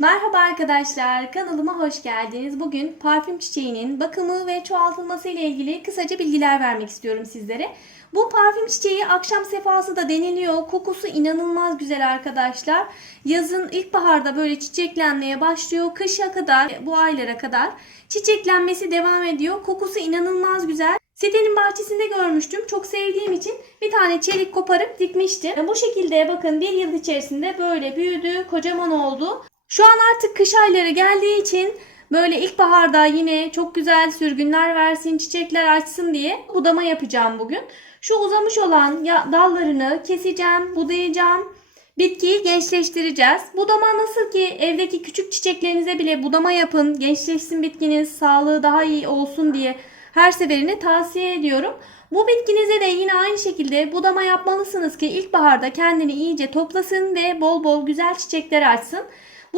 Merhaba arkadaşlar, kanalıma hoş geldiniz. Bugün parfüm çiçeğinin bakımı ve çoğaltılması ile ilgili kısaca bilgiler vermek istiyorum sizlere. Bu parfüm çiçeği akşam sefası da deniliyor. Kokusu inanılmaz güzel arkadaşlar. Yazın ilkbaharda böyle çiçeklenmeye başlıyor. Kışa kadar, bu aylara kadar çiçeklenmesi devam ediyor. Kokusu inanılmaz güzel. Sitenin bahçesinde görmüştüm. Çok sevdiğim için bir tane çelik koparıp dikmiştim. Bu şekilde bakın bir yıl içerisinde böyle büyüdü, kocaman oldu. Şu an artık kış ayları geldiği için böyle ilkbaharda yine çok güzel sürgünler versin, çiçekler açsın diye budama yapacağım bugün. Şu uzamış olan dallarını keseceğim, budayacağım. Bitkiyi gençleştireceğiz. Budama nasıl ki evdeki küçük çiçeklerinize bile budama yapın. Gençleşsin bitkiniz, sağlığı daha iyi olsun diye her seferinde tavsiye ediyorum. Bu bitkinize de yine aynı şekilde budama yapmalısınız ki ilkbaharda kendini iyice toplasın ve bol bol güzel çiçekler açsın.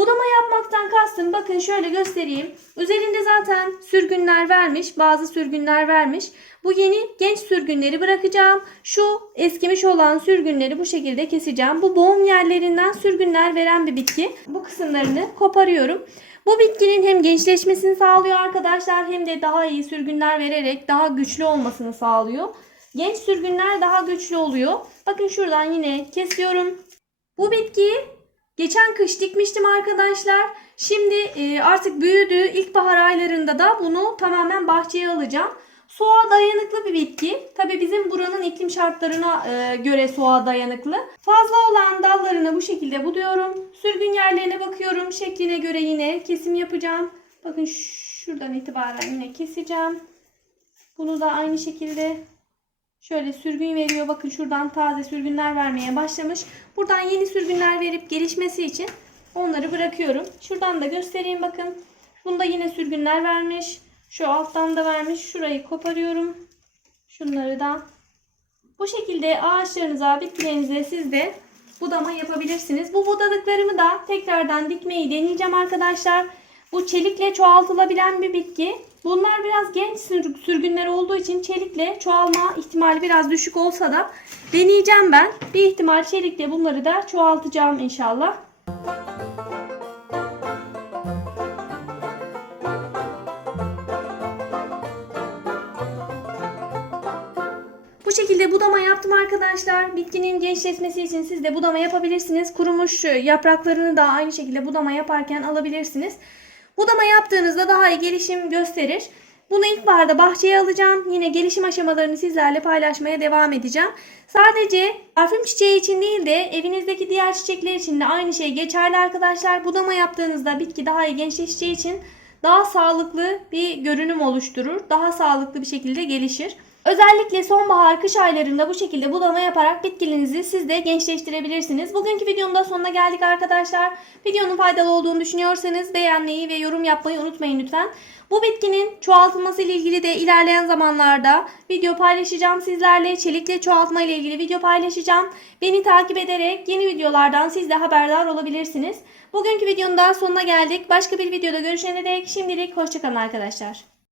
Budama yapmaktan kastım bakın şöyle göstereyim. Üzerinde zaten sürgünler vermiş, bazı sürgünler vermiş. Bu yeni genç sürgünleri bırakacağım. Şu eskimiş olan sürgünleri bu şekilde keseceğim. Bu boğum yerlerinden sürgünler veren bir bitki. Bu kısımlarını koparıyorum. Bu bitkinin hem gençleşmesini sağlıyor arkadaşlar hem de daha iyi sürgünler vererek daha güçlü olmasını sağlıyor. Genç sürgünler daha güçlü oluyor. Bakın şuradan yine kesiyorum. Bu bitkiyi geçen kış dikmiştim arkadaşlar. Şimdi e, artık büyüdü. İlkbahar aylarında da bunu tamamen bahçeye alacağım. Soğuğa dayanıklı bir bitki. Tabi bizim buranın iklim şartlarına e, göre soğuğa dayanıklı. Fazla olan dallarını bu şekilde buduyorum. Sürgün yerlerine bakıyorum. Şekline göre yine kesim yapacağım. Bakın şuradan itibaren yine keseceğim. Bunu da aynı şekilde şöyle sürgün veriyor. Bakın şuradan taze sürgünler vermeye başlamış. Buradan yeni sürgünler verip gelişmesi için onları bırakıyorum. Şuradan da göstereyim bakın. Bunda yine sürgünler vermiş. Şu alttan da vermiş. Şurayı koparıyorum. Şunları da. Bu şekilde ağaçlarınıza, bitkilerinize siz de budama yapabilirsiniz. Bu budadıklarımı da tekrardan dikmeyi deneyeceğim arkadaşlar. Bu çelikle çoğaltılabilen bir bitki. Bunlar biraz genç sür- sürgünler olduğu için çelikle çoğalma ihtimali biraz düşük olsa da deneyeceğim ben. Bir ihtimal çelikle bunları da çoğaltacağım inşallah. Bu şekilde budama yaptım arkadaşlar. Bitkinin gençleşmesi için siz de budama yapabilirsiniz. Kurumuş yapraklarını da aynı şekilde budama yaparken alabilirsiniz. Budama yaptığınızda daha iyi gelişim gösterir. Bunu ilkbaharda bahçeye alacağım. Yine gelişim aşamalarını sizlerle paylaşmaya devam edeceğim. Sadece parfüm çiçeği için değil de evinizdeki diğer çiçekler için de aynı şey geçerli arkadaşlar. Budama yaptığınızda bitki daha iyi gençleşeceği için daha sağlıklı bir görünüm oluşturur. Daha sağlıklı bir şekilde gelişir. Özellikle sonbahar, kış aylarında bu şekilde budama yaparak bitkinizi siz de gençleştirebilirsiniz. Bugünkü videonun da sonuna geldik arkadaşlar. Videonun faydalı olduğunu düşünüyorsanız beğenmeyi ve yorum yapmayı unutmayın lütfen. Bu bitkinin çoğaltılması ile ilgili de ilerleyen zamanlarda video paylaşacağım sizlerle. Çelikle çoğaltma ile ilgili video paylaşacağım. Beni takip ederek yeni videolardan siz de haberdar olabilirsiniz. Bugünkü videonun da sonuna geldik. Başka bir videoda görüşene dek şimdilik hoşçakalın arkadaşlar.